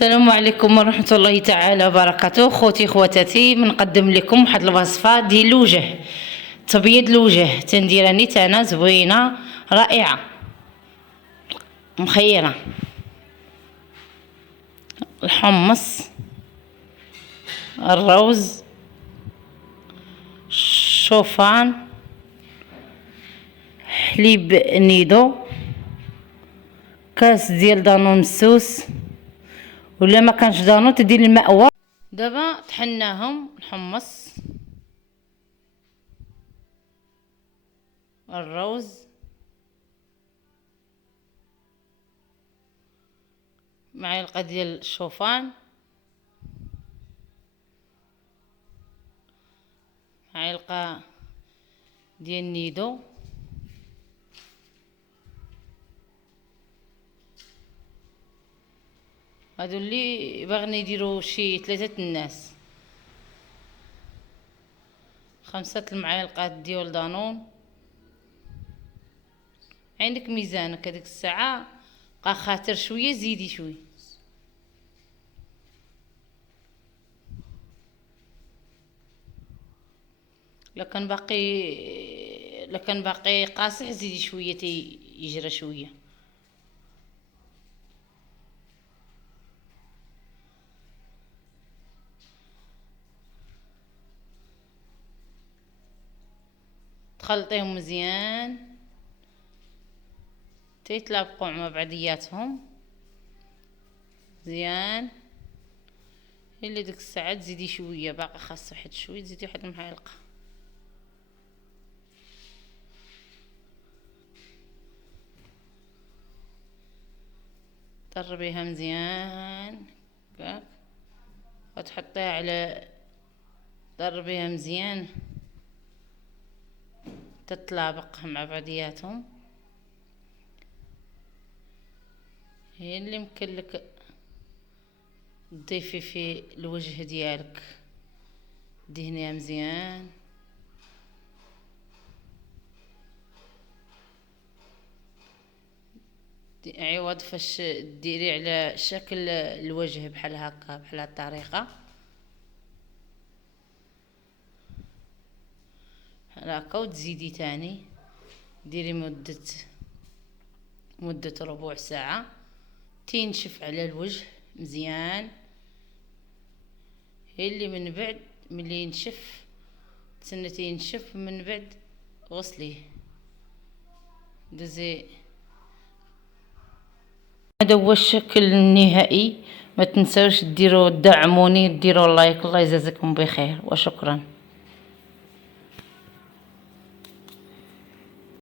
السلام عليكم ورحمة الله تعالى وبركاته. خوتي خواتاتي، بنقدم لكم واحد الوصفة ديال الوجه، تبييض الوجه. تندير راني انا زوينة رائعة مخيرة. الحمص، الروز، الشوفان، حليب نيدو، كاس ديال دانون مسوس، ولا ما كانش دانون تدير الماء. دابا طحناهم الحمص، الروز، معلقه ديال الشوفان، معلقه ديال النيدو، هادو اللي باغيين يديروا شي 3 الناس. 5 المعالق ديال دانون. عندك ميزانك هذيك الساعه بقى خاطر شويه زيدي شويه. لكن باقي قاصح زيدي شويه يجرى شويه. تخلطيهم مزيان تيتلابقوا مع بعضياتهم مزيان. اللي ديك الساعه تزيدي شويه، باقي خاص واحد شويه، تزيدي واحد المعلقه. طربيها مزيان هكاك وتحطيها على ضربيها مزيان تتطابق مع بعضياتهم. هي اللي يمكن لك تضيفي في الوجه ديالك، دهنيها مزيان. عوض فاش ديري على شكل الوجه بحال هكا، بحال هاد الطريقه بحال هكا، وتزيدي تاني ديري مده ربع ساعه تينشف على الوجه مزيان. هي اللي من بعد ملي ينشف تسنى ينشف، من بعد غسليه دوزي. هذا هو الشكل النهائي. ما تنساوش ديروا دعموني، ديروا لايك. الله يجازيكم بخير وشكرا.